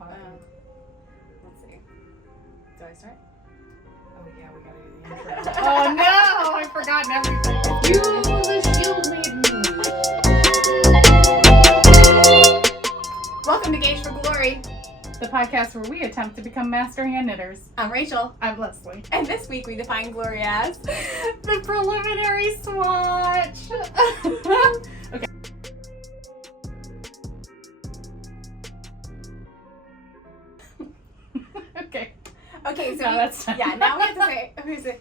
Let's see. Do I start? Oh yeah, we gotta do the intro. Oh no, I've forgotten everything. You the shield maiden. Welcome to Gauge for Glory. The podcast where we attempt to become master hand knitters. I'm Rachel. I'm Leslie. And this week we define glory as the preliminary swatch. Okay. Okay, so no, that's time. yeah, now we have to say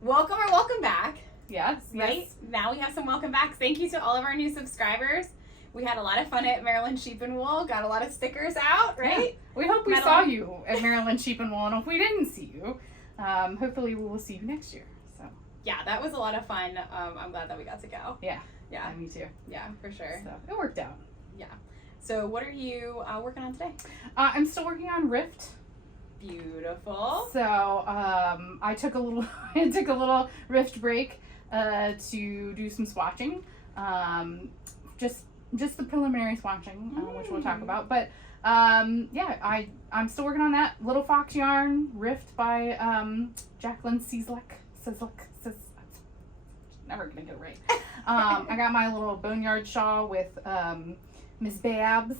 welcome or welcome back. Yes. Right? Yes. Now we have some welcome backs. Thank you to all of our new subscribers. We had a lot of fun at Maryland Sheep and Wool. Got a lot of stickers out, right? Yeah. We hope we saw you at Maryland Sheep and Wool, and if we didn't see you, hopefully we will see you next year. So yeah, that was a lot of fun. I'm glad that we got to go. Yeah. Yeah. Me too. Yeah, for sure. So it worked out. Yeah. So what are you working on today? I'm still working on Rift. Beautiful. So I took a little Rift break to do some swatching. Just the preliminary swatching, which we'll talk about. But yeah, I'm still working on that. Little Fox yarn, Rift by Jacqueline Cieslik. Never gonna get it right. I got my little boneyard shawl with Miss Babs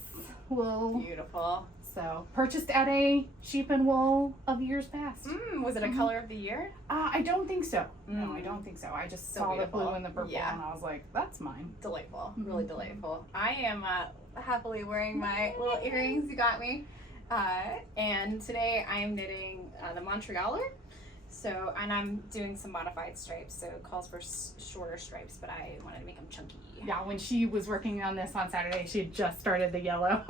wool. Beautiful. So purchased at a Sheep and Wool of years past. Was it a color of the year? I don't think so. No, I don't think so. I just saw beautiful. The blue and the purple, and I was like, "That's mine." Delightful, really delightful. I am happily wearing my little earrings you got me, and today I am knitting the Montrealer. So, and I'm doing some modified stripes, so it calls for shorter stripes, but I wanted to make them chunky. Yeah, when she was working on this on Saturday, she had just started the yellow.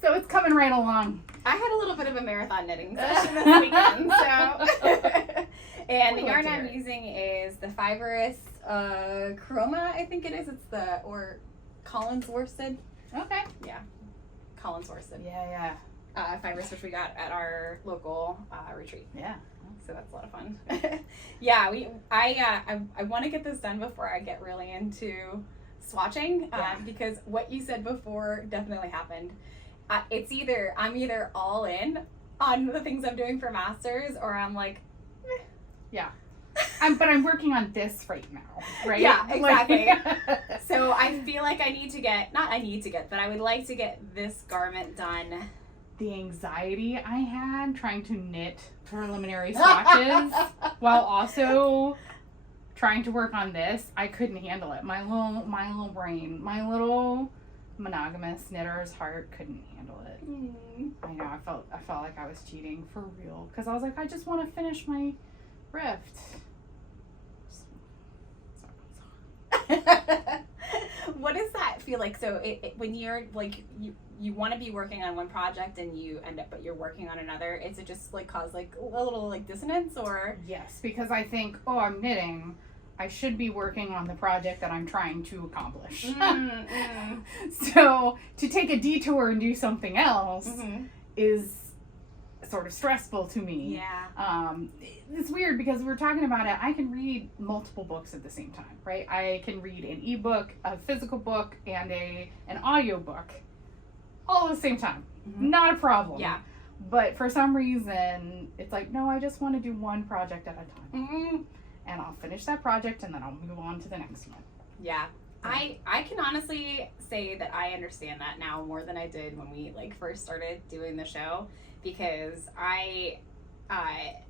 So it's coming right along. I had a little bit of a marathon knitting session this weekend, so. And the yarn I'm using is the fibrous Chroma, I think it is. It's or Collins worsted. Okay. Yeah, Collins worsted. Yeah. Fibrous, which we got at our local retreat. Yeah. So that's a lot of fun. Yeah, I want to get this done before I get really into swatching, because what you said before definitely happened. I'm either all in on the things I'm doing for masters, or I'm like, meh. Yeah. But I'm working on this right now, right? Yeah, exactly. So I feel like but I would like to get this garment done. The anxiety I had trying to knit preliminary swatches while also trying to work on this, I couldn't handle it. My little brain, my little monogamous knitter's heart couldn't handle it. I know, I felt like I was cheating for real, because I was like, I just want to finish my Rift. What does that feel like? So when you're like you want to be working on one project and you end up but you're working on another, is it just like cause like a little like dissonance, or? Yes, because I think, I'm knitting, I should be working on the project that I'm trying to accomplish. So to take a detour and do something else is sort of stressful to me. Yeah. It's weird because we're talking about it. I can read multiple books at the same time, right? I can read an ebook, a physical book, and an audio book all at the same time. Not a problem. Yeah. But for some reason, it's like, no, I just want to do one project at a time. And I'll finish that project and then I'll move on to the next one. Yeah. I can honestly say that I understand that now more than I did when we like first started doing the show, because I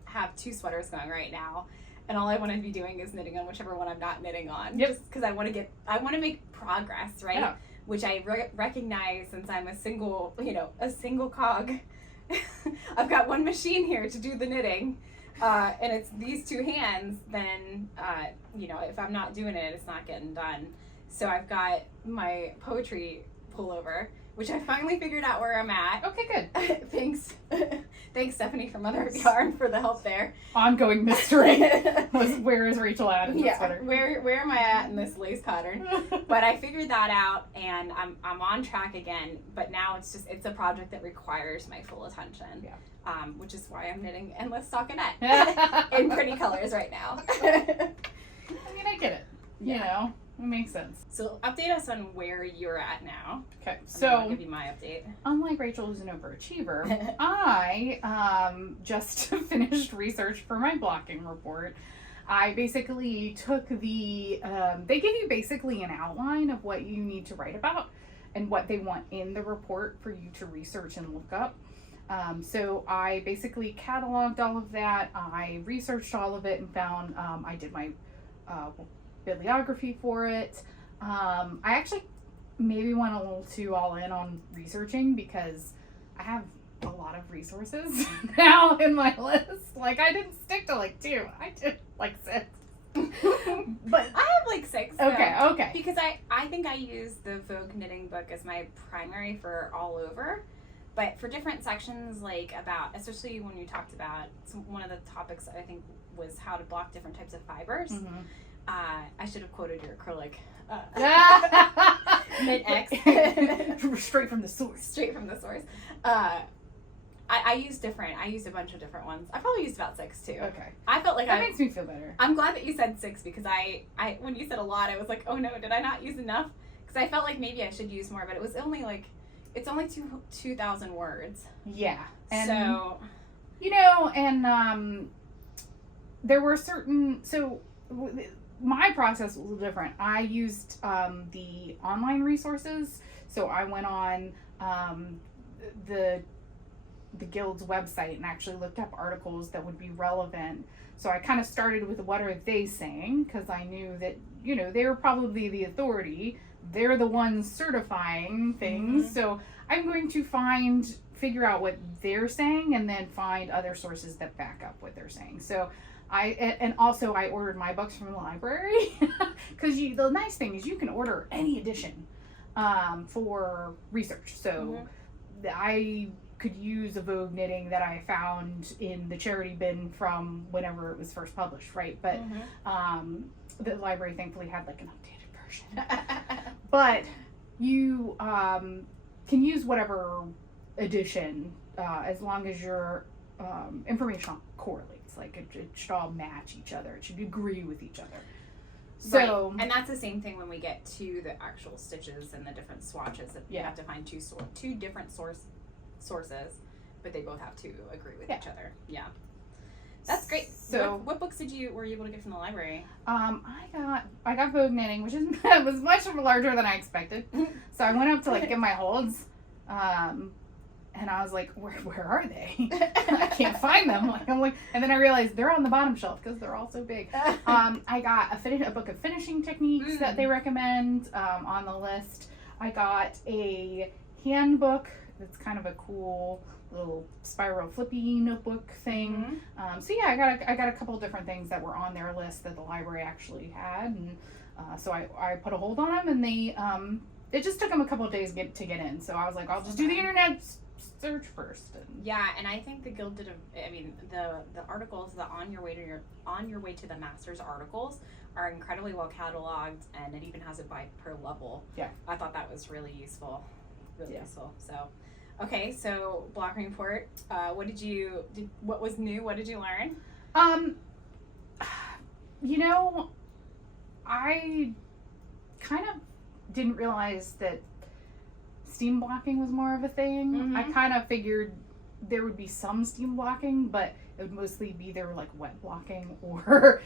have 2 sweaters going right now, and all I want to be doing is knitting on whichever one I'm not knitting on. Yep. Just because I want to make progress, right? Yeah. Which I recognize, since I'm a single cog. I've got one machine here to do the knitting, and it's these 2 hands. Then if I'm not doing it, it's not getting done. So I've got my poetry pullover, which I finally figured out where I'm at. Okay, good. Thanks, Stephanie from Mother of Yarn, for the help there. Ongoing mystery was, where is Rachel at in this sweater? Where am I at in this lace pattern? But I figured that out, and I'm on track again. But now it's a project that requires my full attention. Yeah. Which is why I'm knitting Endless Stockinette in pretty colors right now. I mean, I get it. You know. It makes sense. So update us on where you're at now. Okay, So I'll so give you my update. unlike Rachel, who's an overachiever, I just finished research for my blocking report. I basically took the, they give you basically an outline of what you need to write about and what they want in the report for you to research and look up. So I basically cataloged all of that. I researched all of it and found, I did my bibliography for it. I actually maybe went a little too all in on researching because I have a lot of resources now in my list. Like, I didn't stick to like 2. I did like 6. But I have like 6. Okay. Because I think I use the Vogue knitting book as my primary for all over. But for different sections, like about, especially when you talked about, one of the topics I think was how to block different types of fibers. Mm-hmm. I should have quoted your acrylic. Mid-X. Straight from the source. Straight from the source. I used a bunch of different ones. I probably used about 6 too. Okay. I felt like that makes me feel better. I'm glad that you said 6 because I when you said a lot, I was like, oh no, did I not use enough? Because I felt like maybe I should use more, but it was only like, it's only 2,000 words. Yeah. And so, and there were certain, my process was a little different. I used the online resources. So I went on the guild's website and actually looked up articles that would be relevant. So I kind of started with what are they saying, because I knew that, they were probably the authority. They're the ones certifying things. Mm-hmm. So I'm going to figure out what they're saying and then find other sources that back up what they're saying. So I ordered my books from the library because the nice thing is you can order any edition for research. So I could use a Vogue knitting that I found in the charity bin from whenever it was first published, right? But the library thankfully had like an updated version. But you can use whatever edition as long as your information correlates. Like it should all match each other. It should agree with each other. So, right. And that's the same thing when we get to the actual stitches and the different swatches. That you have to find two different sources, but they both have to agree with each other. Yeah, that's great. So, what books were you able to get from the library? I got Vogue knitting, which was much larger than I expected. So I went up to like get my holds. And I was like, where are they? I can't find them. And then I realized they're on the bottom shelf because they're all so big. I got a book of finishing techniques that they recommend on the list. I got a handbook that's kind of a cool little spiral flippy notebook thing. So yeah, I got a couple different things that were on their list that the library actually had, and so I put a hold on them, and they it just took them a couple of days to get in. So I was like, I'll just do the internet search first. Yeah, and I think the guild did the articles, the on your way to the master's articles are incredibly well cataloged, and it even has it per level. Yeah, I thought that was really useful, useful. So, okay, so blocking report. What was new? What did you learn? I kind of didn't realize that steam blocking was more of a thing. I kind of figured there would be some steam blocking, but it would mostly be like wet blocking or,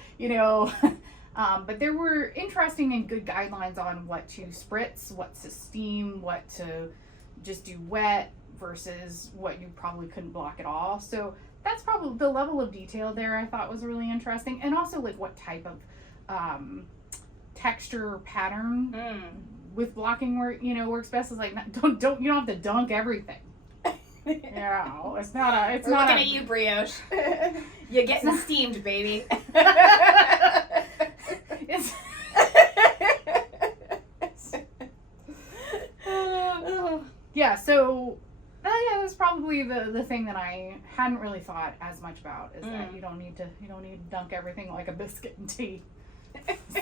but there were interesting and good guidelines on what to spritz, what to steam, what to just do wet versus what you probably couldn't block at all. So that's probably the level of detail there I thought was really interesting. And also like what type of texture pattern with blocking works best is like you don't have to dunk everything. It's not looking at you, brioche. You're getting steamed, baby. Yeah, so that's probably the thing that I hadn't really thought as much about is that you don't need to dunk everything like a biscuit in tea.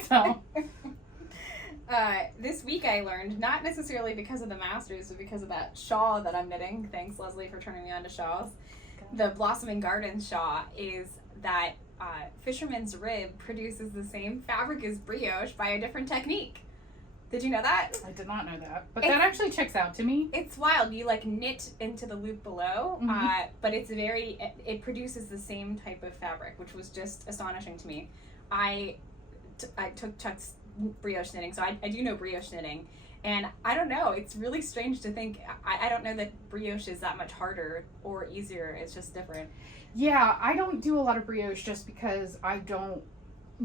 So this week I learned, not necessarily because of the masters, but because of that shawl that I'm knitting. Thanks, Leslie, for turning me on to shawls. The Blossoming Gardens shawl is that fisherman's rib produces the same fabric as brioche by a different technique. Did you know that? I did not know that, but that actually checks out to me. It's wild. You like knit into the loop below, but it produces the same type of fabric, which was just astonishing to me. I took Chuck's brioche knitting, so I do know brioche knitting, and I don't know. It's really strange to think. I don't know that brioche is that much harder or easier. It's just different. Yeah, I don't do a lot of brioche just because I don't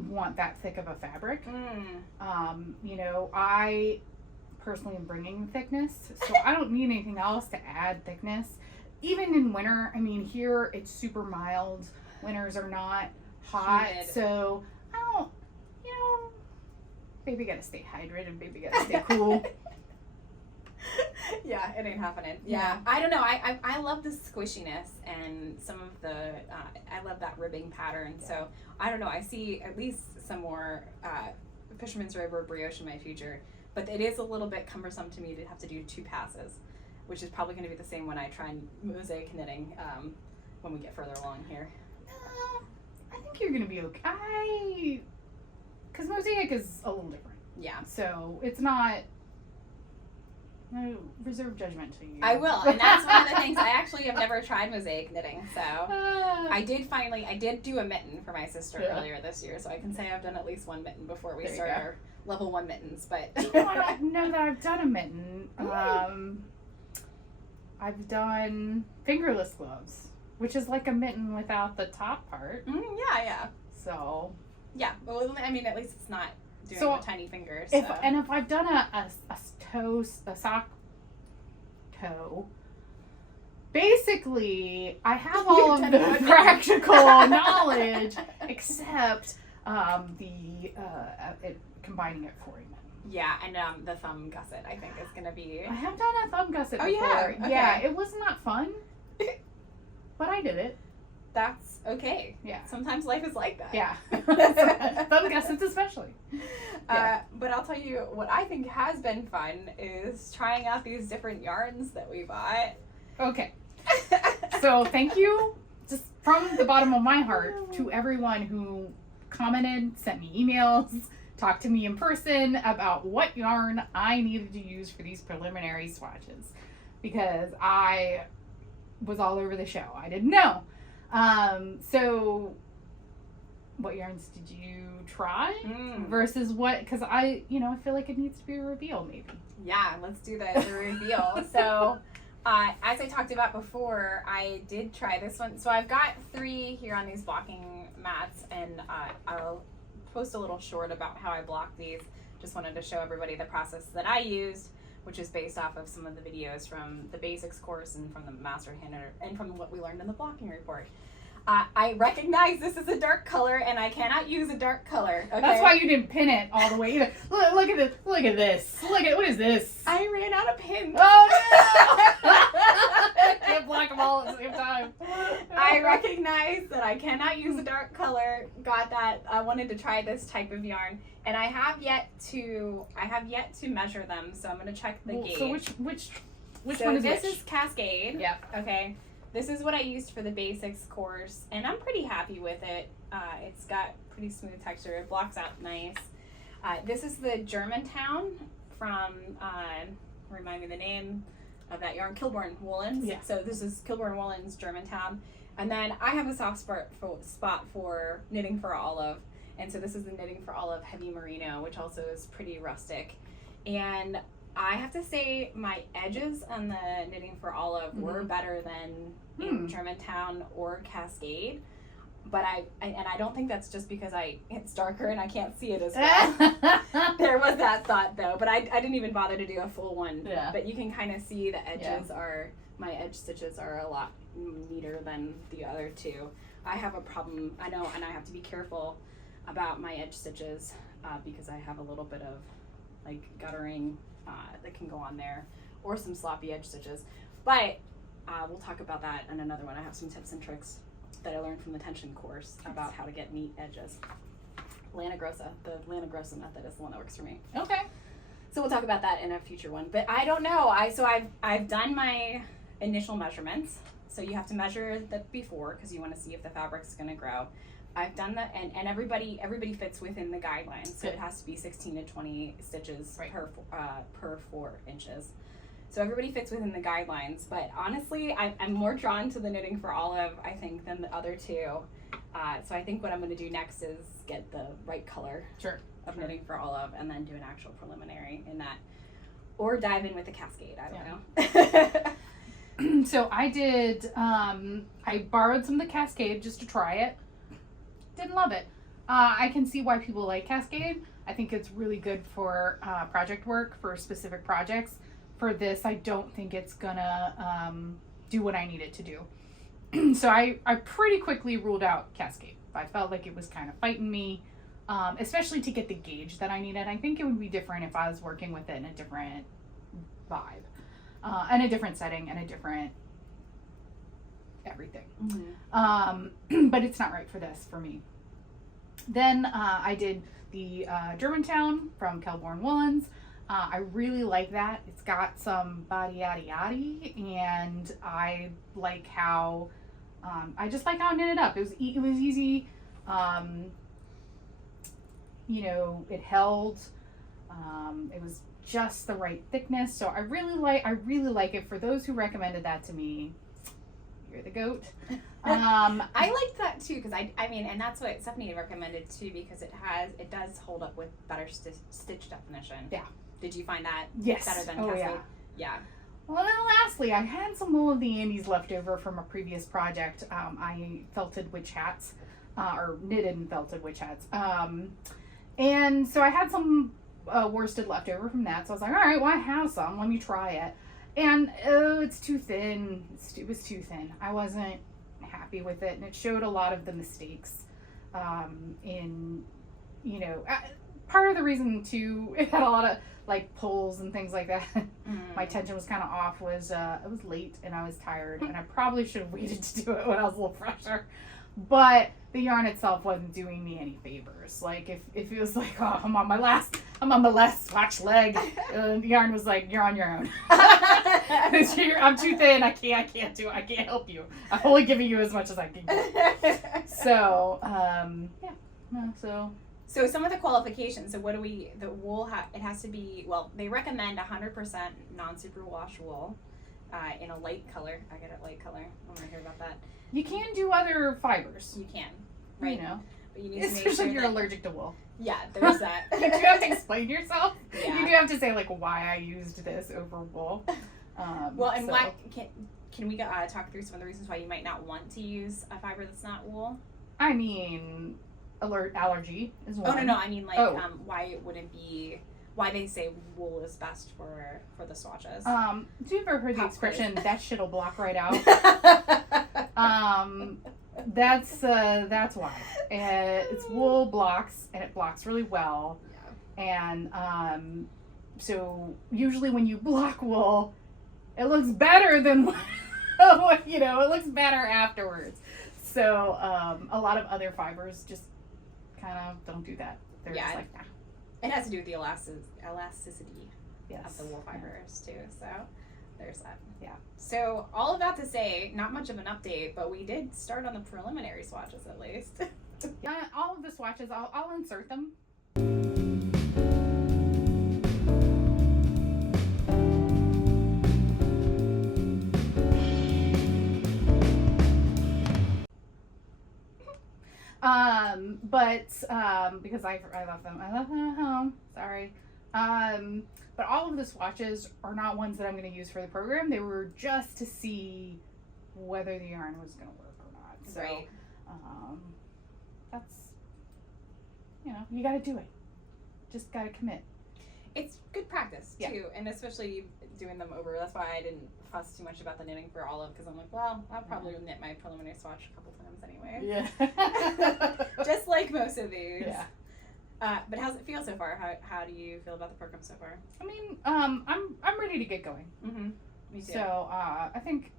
want that thick of a fabric. You know, I personally am bringing thickness, so I don't need anything else to add thickness. Even in winter, I mean, here it's super mild. Winters are not hot, Humid. so I don't, you know, baby gotta stay hydrated, baby gotta stay cool. Yeah, it ain't happening. Yeah. I don't know. I love the squishiness and some of the, I love that ribbing pattern. Yeah. So I don't know. I see at least some more fisherman's rib or brioche in my future. But it is a little bit cumbersome to me to have to do 2 passes, which is probably going to be the same when I try mosaic knitting when we get further along here. I think you're going to be okay. Because mosaic is a little different. Yeah. So it's not... No, reserve judgment to you. I will, and that's one of the things. I actually have never tried mosaic knitting, so I did do a mitten for my sister earlier this year, so I can say I've done at least 1 mitten before we start our level 1 mittens. But I don't know that I've done a mitten. I've done fingerless gloves, which is like a mitten without the top part. Yeah. So yeah, well, I mean, at least it's not doing with tiny fingers. If I've done a sock toe, basically I have all of the practical knowledge except combining it for a minute. Yeah, and the thumb gusset I think is gonna be. I have done a thumb gusset before. Yeah, okay. Yeah, it was not fun, but I did it. That's okay. Yeah. Sometimes life is like that. Yeah. Thumb gussets especially. Yeah. But I'll tell you what I think has been fun is trying out these different yarns that we bought. Okay. So thank you just from the bottom of my heart to everyone who commented, sent me emails, talked to me in person about what yarn I needed to use for these preliminary swatches. Because I was all over the show. I didn't know. So what yarns did you try versus what, because I feel like it needs to be a reveal maybe. Yeah, let's do the reveal. So as I talked about before, I did try this one. So I've got 3 here on these blocking mats, and I'll post a little short about how I block these. Just wanted to show everybody the process that I used, which is based off of some of the videos from the basics course and from the master hand and from what we learned in the blocking report. I recognize this is a dark color, and I cannot use a dark color. Okay? That's why you didn't pin it all the way either. Look at this. Look at this. What is this? I ran out of pins. Oh no! Can't block them all at the same time. I recognize that I cannot use a dark color. Got that. I wanted to try this type of yarn, and I have yet to measure them. So I'm gonna check the gauge. So which so one is this? which? Is Cascade. Yep. Okay. This is what I used for the basics course, and I'm pretty happy with it. It's got pretty smooth texture. It blocks out nice. This is the Germantown from, remind me the name of that yarn, Kilburn Woolens. Yeah. So this is Kilburn Woolens Germantown. And then I have a soft spot for Knitting for Olive. And so this is the Knitting for Olive Heavy Merino, which also is pretty rustic. And I have to say my edges on the Knitting for Olive were better than in Germantown or Cascade, but I don't think that's just because it's darker and I can't see it as well. There was that thought though, but I didn't even bother to do a full one. Yeah. But you can kind of see the edges my edge stitches are a lot neater than the other 2. I have a problem, I know, and I have to be careful about my edge stitches because I have a little bit of like guttering that can go on there, or some sloppy edge stitches. But we'll talk about that in another one. I have some tips and tricks that I learned from the tension course about how to get neat edges. The Lana Grossa method is the one that works for me. Okay. So we'll talk about that in a future one. But I don't know. I've done my initial measurements. So you have to measure the before because you want to see if the fabric's going to grow. I've done that, and everybody fits within the guidelines, so it has to be 16 to 20 stitches per 4 inches. So everybody fits within the guidelines, but honestly, I'm more drawn to the knitting for olive, I think, than the other two. So I think what I'm going to do next is get the right color of knitting for olive, and then do an actual preliminary in that, or dive in with the cascade. I don't know. So I did. I borrowed some of the cascade just to try it. Didn't love it. I can see why people like cascade. I think it's really good for project work, for specific projects. For this, I don't think it's gonna do what I need it to do. So I pretty quickly ruled out cascade. I felt like it was kind of fighting me, especially to get the gauge that I needed. I think it would be different if I was working with it in a different vibe, and a different setting, and a different everything. But it's not right for this, for me. Then I did the Germantown from Kelborn Woolens. I really like that. It's got some body yaddy yaddy, and I like how I just like how I knit it up. It was easy. You know, it held. It was just the right thickness. So I really like it. For those who recommended that to me, you're the goat. I liked that too, because I mean, and that's what Stephanie recommended too, because it does hold up with better stitch definition. Yeah. Did you find that better than Cascade? Yeah. Yeah. Well, then lastly, I had some Wool of the Andes left over from a previous project. I felted witch hats, or knitted and felted witch hats. And so I had some worsted left over from that. So I was like, all right, well, I have some. Let me try it. And it's too thin. It was too thin. I wasn't happy with it, and it showed a lot of the mistakes in, you know, part of the reason too, it had a lot of like pulls and things like that. My tension was kind of off. Was it was late and I was tired, and I probably should have waited to do it when I was a little fresher. But the yarn itself wasn't doing me any favors. Like if it was like, oh, I'm on my last swatch leg, the yarn was like, you're on your own. I'm too thin. I can't do it. I can't help you. I'm only giving you as much as I can give. So So some of the qualifications. So what do the wool? It has to be, well, they recommend 100% non-superwash wool in a light color. I get it, light color. I want to hear about that. You can do other fibers. You can, right? You know, but you need to make especially sure if you're allergic to wool. Yeah, there's that. You do have to explain yourself. Yeah. You do have to say like why I used this over wool. Well, and why can we talk through some of the reasons why you might not want to use a fiber that's not wool? I mean, allergy is one. Oh no, I mean like why it wouldn't be. Why they say wool is best for the swatches. Do you ever heard the expression that shit'll block right out? That's why. It's wool blocks, and it blocks really well. Yeah. And so usually when you block wool, it looks better than it looks better afterwards. So a lot of other fibers just kind of don't do that. They're just like, nah. It has to do with the elasticity of the wool fibers too. So there's that. Yeah. So all of that to say, not much of an update, but we did start on the preliminary swatches at least. All of the swatches, I'll insert them. Because I left them at home. Sorry. But all of the swatches are not ones that I'm going to use for the program. They were just to see whether the yarn was going to work or not. So, right. That's, you got to do it. Just got to commit. It's good practice too, and especially doing them over. That's why I didn't fuss too much about the knitting for olive, because I'm like, well, I'll probably knit my preliminary swatch a couple times anyway. Yeah. Just like most of these. Yeah. But how's it feel so far? How do you feel about the program so far? I mean, I'm ready to get going. Mm-hmm. Me too. So I think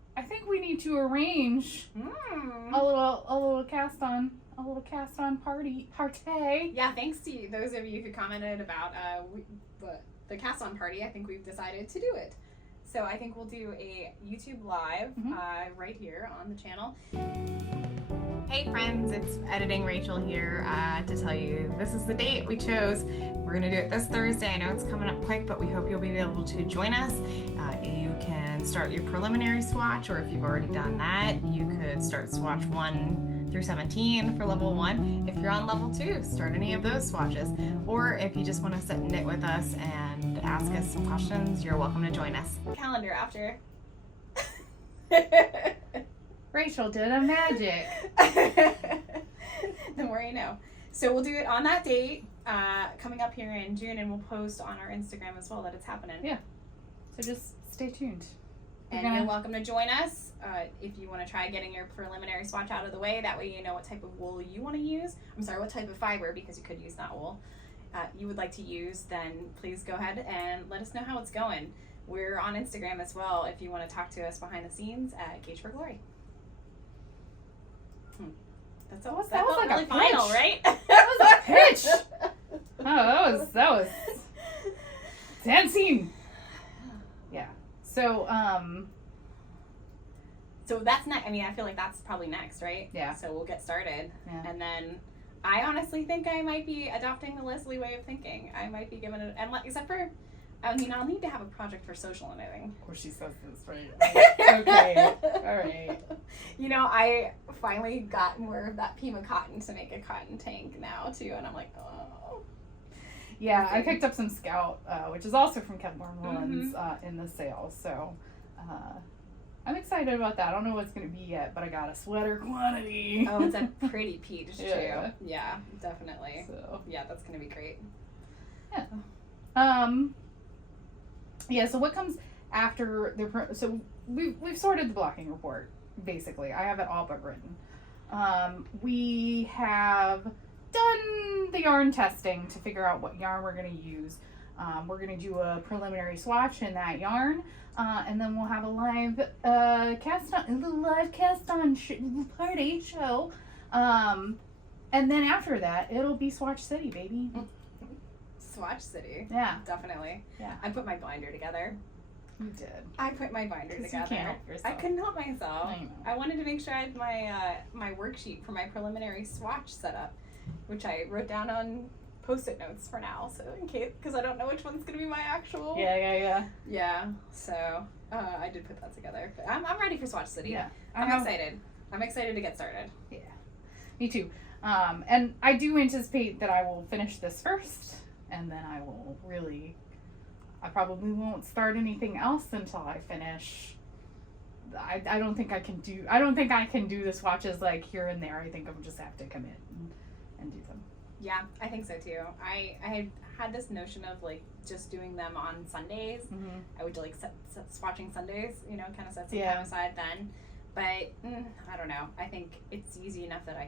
we need to arrange a little cast on party. Yeah, thanks to those of you who commented about the cast on party. I think we've decided to do it. So I think we'll do a YouTube live right here on the channel. Hey friends, it's Editing Rachel here to tell you this is the date we chose. We're going to do it this Thursday. I know it's coming up quick, but we hope you'll be able to join us. You can start your preliminary swatch, or if you've already done that, you could start swatch 1 through 17 for level 1. If you're on level 2, start any of those swatches. Or if you just want to sit and knit with us and ask us some questions, you're welcome to join us. Calendar after. Rachel did a magic. The more you know. So we'll do it on that date coming up here in June, and we'll post on our Instagram as well that it's happening. Yeah. So just stay tuned. You're welcome to join us if you want to try getting your preliminary swatch out of the way. That way you know what type of wool you want to use. I'm sorry, what type of fiber, because you could use that wool. You would like to use, then please go ahead and let us know how it's going. We're on Instagram as well if you want to talk to us behind the scenes at Gauge for Glory. That was like really a final, pitch. right? That was a pitch. Oh, that was dancing. Yeah. So So that's next. I mean, I feel like that's probably next, right? Yeah. So we'll get started. Yeah. And then I honestly think I might be adopting the Leslie way of thinking. I might be giving it, and except for, I mean, I'll need to have a project for social knitting. Of course she says this, right? Okay. All right. You know, I finally got more of that Pima cotton to make a cotton tank now, too. And I'm like, oh. Yeah, I picked up some Scout, which is also from Kevlar Mullins, in the sale. So I'm excited about that. I don't know what it's going to be yet, but I got a sweater quantity. Oh, it's a pretty peach, too. Yeah. Yeah, definitely. So. Yeah, that's going to be great. Yeah. Yeah, so what comes after the... So we've sorted the blocking report, basically. I have it all but written. We have done the yarn testing to figure out what yarn we're going to use. We're going to do a preliminary swatch in that yarn, and then we'll have a live cast on party show. And then after that, it'll be Swatch City, baby. Swatch City. Yeah. Definitely. Yeah. I put my binder together. You did. I put my binder 'Cause together. you can't help yourself. I couldn't help myself. I know. I wanted to make sure I had my my worksheet for my preliminary swatch set up, which I wrote down on Post-it notes for now, so in case, because I don't know which one's gonna be my actual. Yeah. Yeah. So I did put that together. But I'm ready for Swatch City. Yeah. I'm excited. I'm excited to get started. Yeah. Me too. And I do anticipate that I will finish this first, and then I will really. I probably won't start anything else until I finish. I don't think I can do. I don't think I can do the swatches like here and there. I think I'll just have to commit and do them. Yeah, I think so too. I had this notion of like just doing them on Sundays. Mm-hmm. I would like set swatching Sundays, you know, kind of set some Yeah. time aside then. But I don't know. I think it's easy enough that I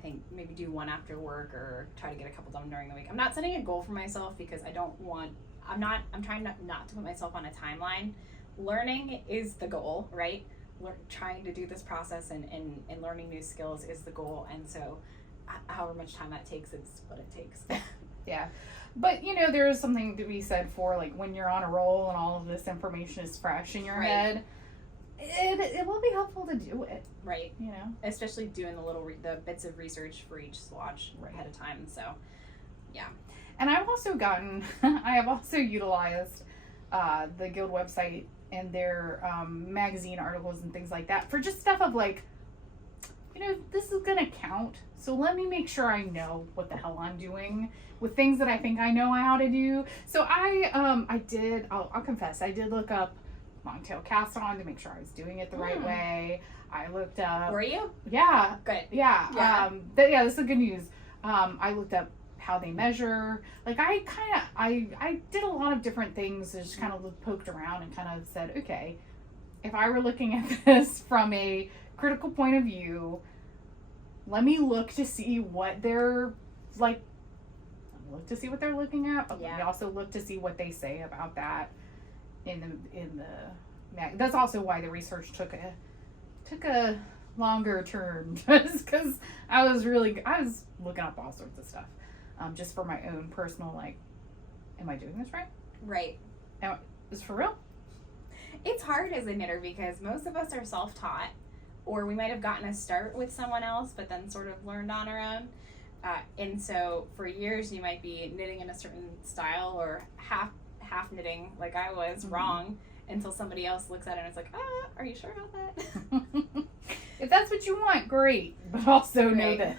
think maybe do one after work or try to get a couple done during the week. I'm not setting a goal for myself because I'm trying not to put myself on a timeline. Learning is the goal, right? Trying to do this process and learning new skills is the goal. And so however much time that takes is what it takes. Yeah. But, you know, there is something to be said for, like, when you're on a roll and all of this information is fresh in your head, it will be helpful to do it. Right. You know? Especially doing the bits of research for each swatch ahead of time. So, yeah. And I have also utilized the Guild website and their magazine articles and things like that for just stuff of like, you know, this is going to count. So let me make sure I know what the hell I'm doing with things that I think I know how to do. So I'll confess, I did look up longtail cast on to make sure I was doing it the right way. I looked up. Were you? Yeah. Good. Yeah. Yeah. This is good news. I looked up how they measure. Like I did a lot of different things, just kind of poked around and kind of said, okay, if I were looking at this from a critical point of view, let me look to see what they're like. Look to see what they're looking at, but let me also look to see what they say about that in the that's also why the research took a longer term, because I was looking up all sorts of stuff, just for my own personal, like, am I doing this right? Right. Is it for real? It's hard as a knitter because most of us are self-taught, or we might have gotten a start with someone else, but then sort of learned on our own. And so for years, you might be knitting in a certain style or half knitting, like I was, wrong, until somebody else looks at it and it's like, are you sure about that? If that's what you want, great. But also know this.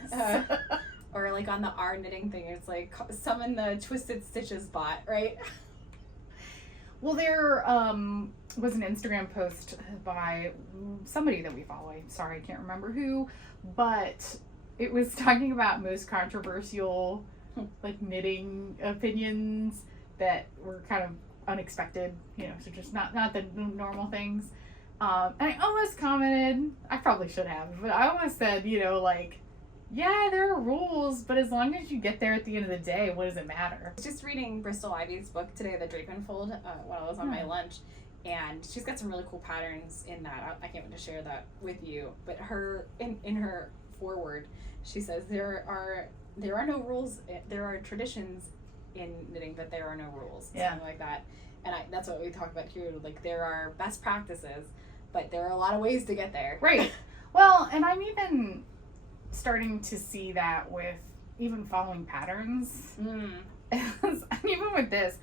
Or like on the R knitting thing, it's like, summon the Twisted Stitches bot, right? Well, there was an Instagram post by somebody that we follow. I'm sorry, I can't remember who, but it was talking about most controversial like knitting opinions that were kind of unexpected, you know, so just not the normal things. And I almost commented, I probably should have, but I almost said, you know, like, yeah, there are rules, but as long as you get there at the end of the day, what does it matter? I was just reading Bristol Ivy's book today, The Drape and Fold, while I was on my lunch, and she's got some really cool patterns in that. I can't wait to share that with you. But in her foreword, she says there are no rules. There are traditions in knitting, but there are no rules. Something like that. And that's what we talk about here. Like, there are best practices, but there are a lot of ways to get there. Right. Well, and I'm even starting to see that with even following patterns. And even with this,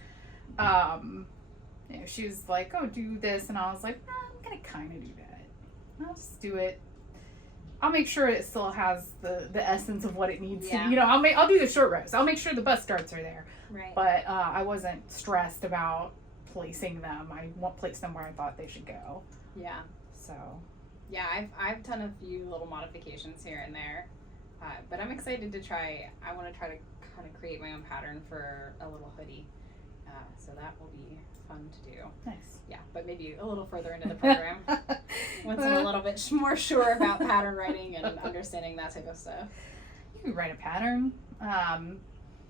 you know, she was like, oh, do this. And I was like, I'm going to kind of do that. I'll just do it. I'll make sure it still has the essence of what it needs to. You know, I'll do the short rows. I'll make sure the bust starts are there. Right. But I wasn't stressed about placing them. I placed them where I thought they should go. Yeah. So. Yeah, I've done a few little modifications here and there, but I'm excited to try. I want to try to kind of create my own pattern for a little hoodie, so that will be fun to do. Nice. Yeah, but maybe a little further into the program, once I'm a little bit more sure about pattern writing and understanding that type of stuff. You can write a pattern,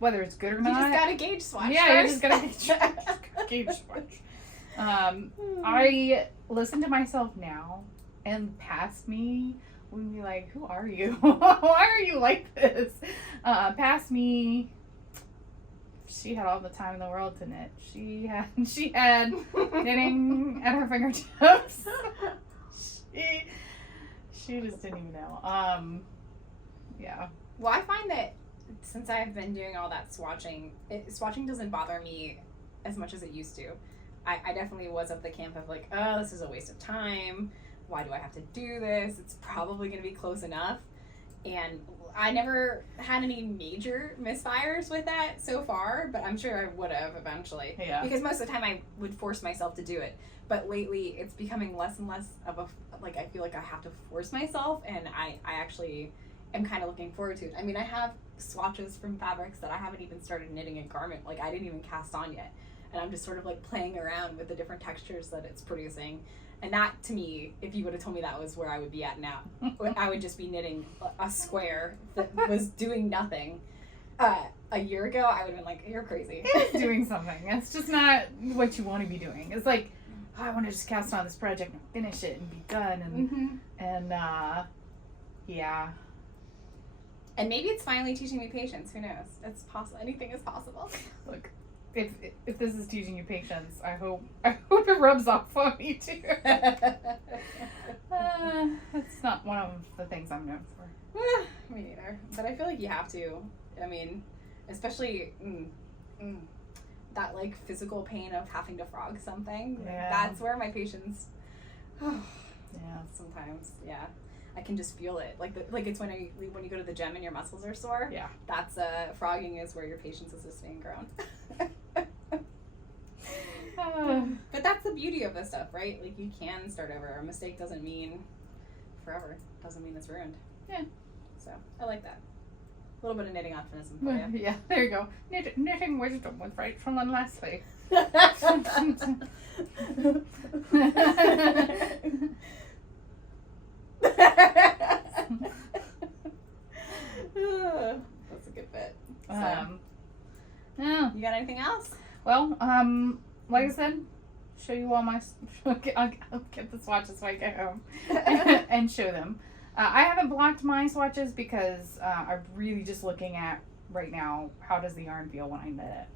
whether it's good or not. You just gotta gauge swatch. Yeah, first. you just gotta gauge swatch. I listen to myself now, and past me would be like, who are you? Why are you like this? Past me, she had all the time in the world to knit. She had knitting at her fingertips. She just didn't even know. Yeah. Well, I find that since I've been doing all that swatching, swatching doesn't bother me as much as it used to. I definitely was of the camp of like, oh, this is a waste of time. Why do I have to do this? It's probably going to be close enough. And I never had any major misfires with that so far, but I'm sure I would have eventually. Yeah. Because most of the time I would force myself to do it. But lately it's becoming less and less of like, I feel like I have to force myself, and I actually am kind of looking forward to it. I mean, I have swatches from fabrics that I haven't even started knitting a garment. Like, I didn't even cast on yet. And I'm just sort of like playing around with the different textures that it's producing. And that, to me, if you would have told me that was where I would be at now, I would just be knitting a square that was doing nothing. A year ago, I would have been like, you're crazy. It is doing something. It's just not what you want to be doing. It's like, oh, I want to just cast on this project and finish it and be done. And yeah. And maybe it's finally teaching me patience. Who knows? It's possible. Anything is possible. Look, if this is teaching you patience, I hope it rubs off on me too. It's not one of the things I'm known for. Me neither. But I feel like you have to. I mean, especially that like physical pain of having to frog something. Yeah. That's where my patience. Yeah. Sometimes, yeah. I can just feel it. Like it's when you go to the gym and your muscles are sore. Yeah. That's frogging is where your patience is just being grown. But that's the beauty of this stuff, right? Like, you can start over. A mistake doesn't mean forever. Doesn't mean it's ruined. Yeah. So I like that. A little bit of knitting optimism for you. Yeah, there you go. Knitting wisdom with Rachel and Leslie. That's a good bit. So, yeah. you got anything else? Well, like I said, show you all my. I'll get the swatches when I get home and show them. I haven't blocked my swatches because I'm really just looking at right now, how does the yarn feel when I knit it,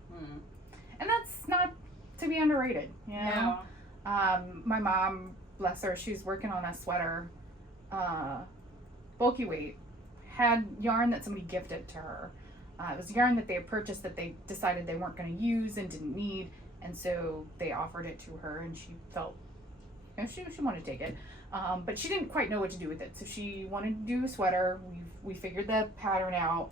and that's not to be underrated. You know, No. my mom, bless her, she's working on a sweater bulky weight, had yarn that somebody gifted to her. It was yarn that they had purchased that they decided they weren't going to use and didn't need, and so they offered it to her, and she felt, she wanted to take it, but she didn't quite know what to do with it. So she wanted to do a sweater. We figured the pattern out,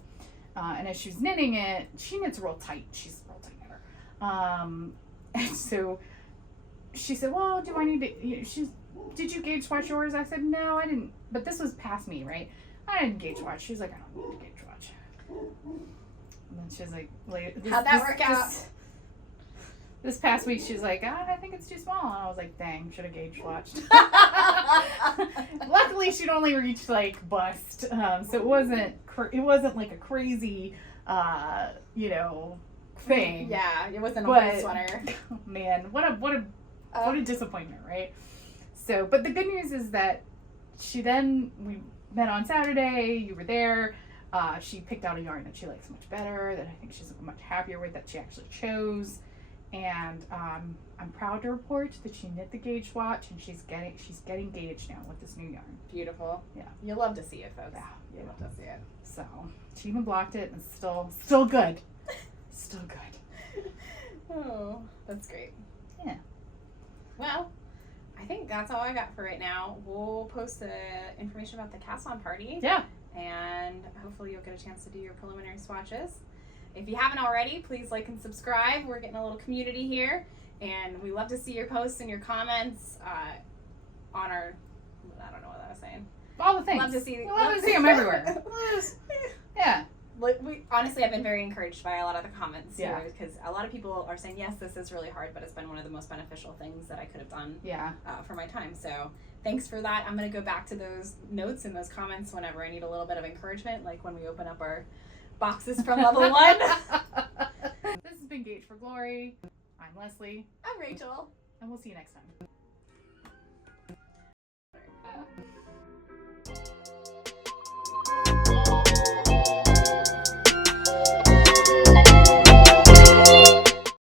and as she was knitting it, she knits real tight. She's a real tight knitter, and so she said, "Well, do I need to?" Did you gauge swatch yours? I said, "No, I didn't." But this was past me, right? I didn't gauge swatch. She was like, "I don't need to gauge swatch." And then she was like, "How'd that work out?" This past week, she's like, "I think it's too small." And I was like, "Dang, should have gauge swatched." Luckily, she'd only reached like bust, so it wasn't like a crazy, thing. Yeah, it wasn't a whole sweater. Man, what a disappointment, right? So, but the good news is that we met on Saturday. You were there. She picked out a yarn that she likes much better, that I think she's much happier with, that she actually chose. And I'm proud to report that she knit the gauge swatch, and she's getting gauged now with this new yarn. Beautiful. Yeah. You'll love to see it, folks. Yeah. You'll love to see it. So she even blocked it, and it's still good. Still good. Oh, that's great. Yeah. Well, I think that's all I got for right now. We'll post the information about the cast-on party. Yeah. And hopefully you'll get a chance to do your preliminary swatches. If you haven't already, please like and subscribe. We're getting a little community here, and we love to see your posts and your comments on our, I don't know what I was saying. All the things. Love to see them everywhere. Yeah. Honestly, I've been very encouraged by a lot of the comments Yeah. here, because a lot of people are saying, yes, this is really hard, but it's been one of the most beneficial things that I could have done for my time. So thanks for that. I'm going to go back to those notes and those comments whenever I need a little bit of encouragement, like when we open up our boxes from level 1. This has been Gauge for Glory. I'm Leslie. I'm Rachel. And we'll see you next time.